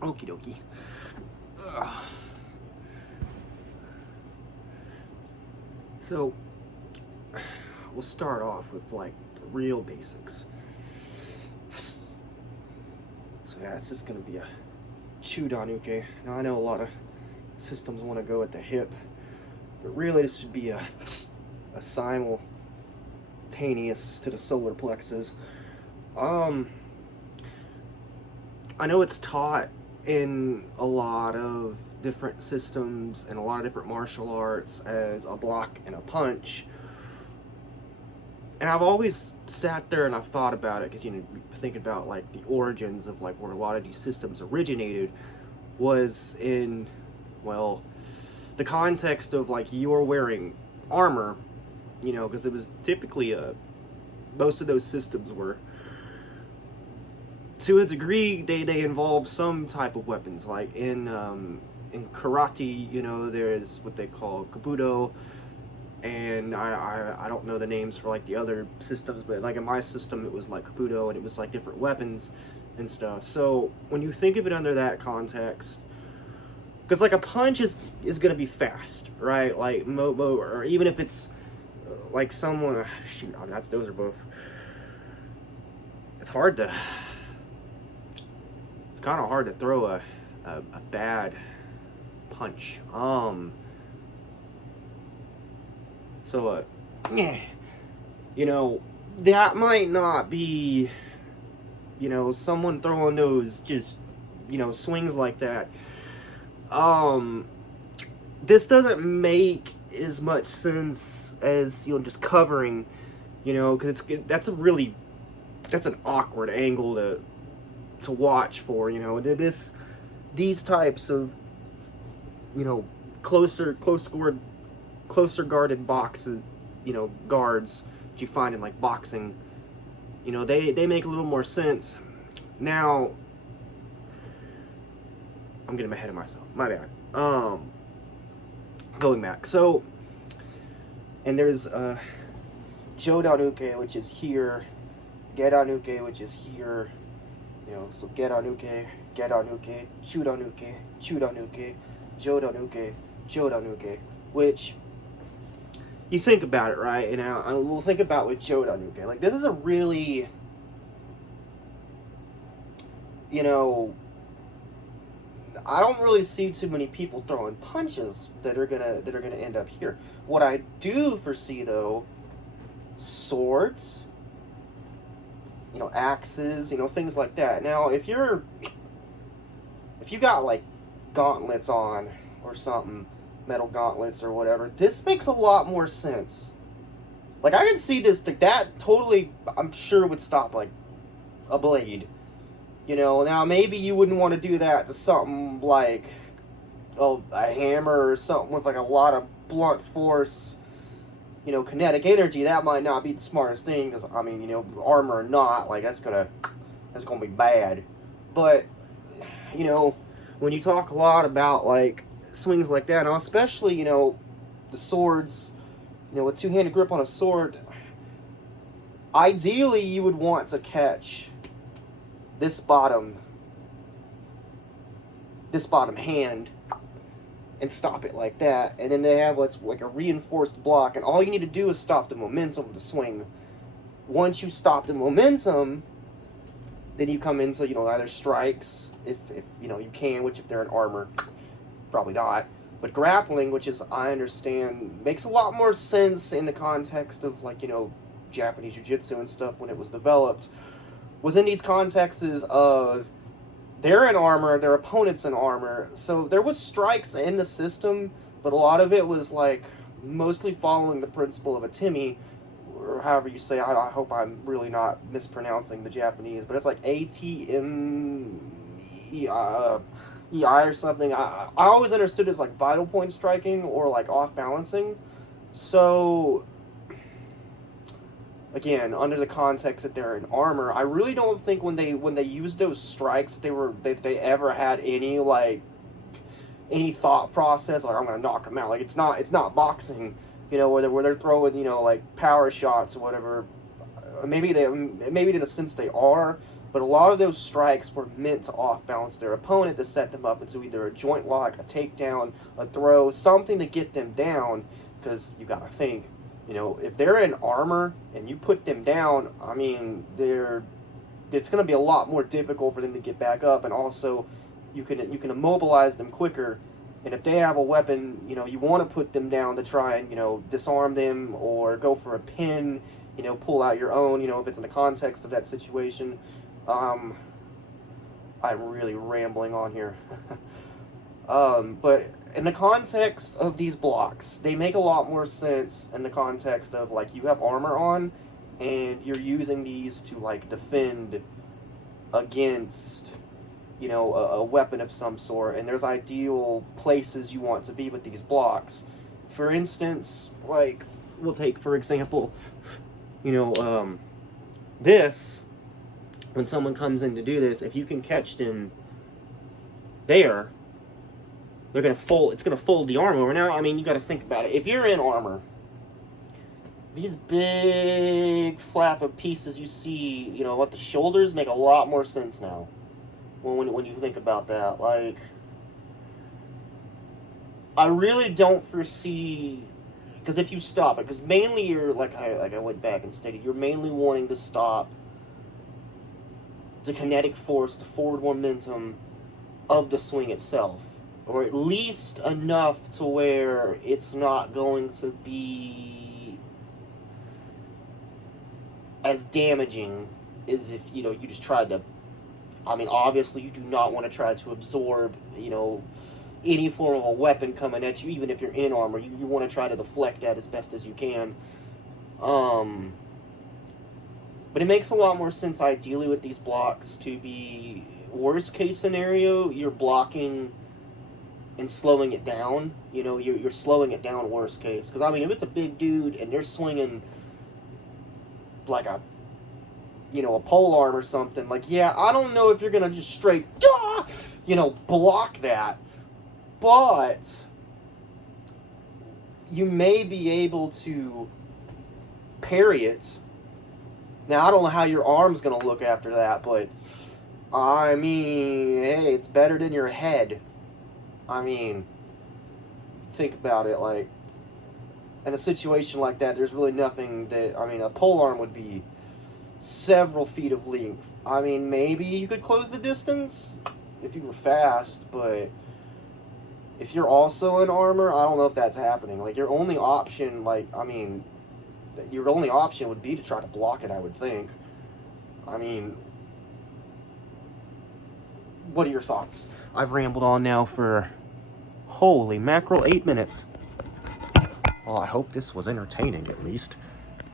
Okie dokie. Ugh. So, we'll start off with like the real basics. So yeah, it's just gonna be a Chudanuke. Now I know a lot of systems want to go at the hip, but really this should be a simultaneous to the solar plexus. I know it's taught in a lot of different systems and a lot of different martial arts as a block and a punch. And I've always sat there and I've thought about it because, you know, thinking about like the origins of like where a lot of these systems originated was in, well, the context of like you're wearing armor, you know, because it was typically most of those systems were, to a degree, they involve some type of weapons. Like in karate, you know, there's what they call kabuto, and I don't know the names for like the other systems, but like in my system it was like kabuto, and it was like different weapons and stuff. So when you think of it under that context, because like a punch is gonna be fast, right? Like or even if it's like someone, shoot, I mean, those are both. It's hard to. It's kind of hard to throw a bad punch. So you know, that might not be, you know, someone throwing those just, you know, swings like that. This doesn't make as much sense as, you know, just covering, you know, because that's an awkward angle to watch for, you know. These types of, you know, closer guarded boxes, you know, guards that you find in like boxing, you know, they make a little more sense. Now, I'm getting ahead of myself, my bad. Going back, so, and there's Jodanuke, which is here, Gedanuke, which is here, you know, so Gedanuke, Chudanuke, Jodanuke, which, you think about it, right? And we'll think about with Jodanuke. Like, this is a really, you know, I don't really see too many people throwing punches that are gonna end up here. What I do foresee, though, swords, you know, axes, you know, things like that. Now, if you got like gauntlets on or something, metal gauntlets or whatever, this makes a lot more sense. Like, I can see that totally, I'm sure, would stop like a blade. You know, now maybe you wouldn't want to do that to something like a hammer or something with like a lot of blunt force, you know, kinetic energy. That might not be the smartest thing, because, I mean, you know, armor or not, like, that's gonna be bad. But, you know, when you talk a lot about like swings like that, now especially, you know, the swords, you know, with two-handed grip on a sword, ideally you would want to catch this bottom hand and stop it like that, and then they have what's like a reinforced block, and all you need to do is stop the momentum of the swing. Once you stop the momentum, then you come into, you know, either strikes, if you know you can, which if they're in armor, probably not, but grappling, which is, I understand, makes a lot more sense in the context of, like, you know, Japanese jiu-jitsu and stuff when it was developed, was in these contexts of they're in armor, their opponent's in armor. So there was strikes in the system, but a lot of it was like mostly following the principle of a Timmy, or however you say. I hope I'm really not mispronouncing the Japanese, but it's like ATMEI or something. I always understood it as like vital point striking or like off balancing. So, again, under the context that they're in armor, I really don't think when they used those strikes they ever had any thought process like, I'm gonna knock them out. Like, it's not boxing, you know, where they're throwing, you know, like power shots or whatever. Maybe in a sense they are, But a lot of those strikes were meant to off-balance their opponent, to set them up into either a joint lock, a takedown, a throw, something to get them down. Because you got to think, you know, if they're in armor and you put them down, I mean, it's going to be a lot more difficult for them to get back up, and also you can immobilize them quicker. And if they have a weapon, you know, you want to put them down to try and, you know, disarm them or go for a pin, you know, pull out your own, you know, if it's in the context of that situation. I'm really rambling on here. But in the context of these blocks, they make a lot more sense in the context of, like, you have armor on and you're using these to, like, defend against, you know, a weapon of some sort, and there's ideal places you want to be with these blocks. For instance, like, we'll take, for example, you know, this, when someone comes in to do this, if you can catch them there, they're going to fold, it's going to fold the arm over. Now, I mean, you got to think about it. If you're in armor, these big flap of pieces you see, you know, at the shoulders make a lot more sense now. When you think about that, like, I really don't foresee, because if you stop it, because mainly you're, like I went back and stated, you're mainly wanting to stop the kinetic force, the forward momentum of the swing itself, or at least enough to where it's not going to be as damaging as if, you know, you just tried to, I mean, obviously you do not want to try to absorb, you know, any form of a weapon coming at you, even if you're in armor. You want to try to deflect that as best as you can. But it makes a lot more sense, ideally, with these blocks to be, worst case scenario, you're blocking and slowing it down. You know, you're slowing it down worst case. Because, I mean, if it's a big dude and they're swinging like a, you know, a pole arm or something, like, yeah, I don't know if you're going to just straight, you know, block that. But you may be able to parry it. Now, I don't know how your arm's going to look after that, but, I mean, hey, it's better than your head. I mean, think about it, like, in a situation like that, there's really nothing that, I mean, a pole arm would be several feet of length. I mean, maybe you could close the distance if you were fast, but if you're also in armor, I don't know if that's happening. Like, your only option, like, I mean, your only option would be to try to block it, I would think. I mean, what are your thoughts? I've rambled on now for, holy mackerel, 8 minutes. Well, I hope this was entertaining, at least.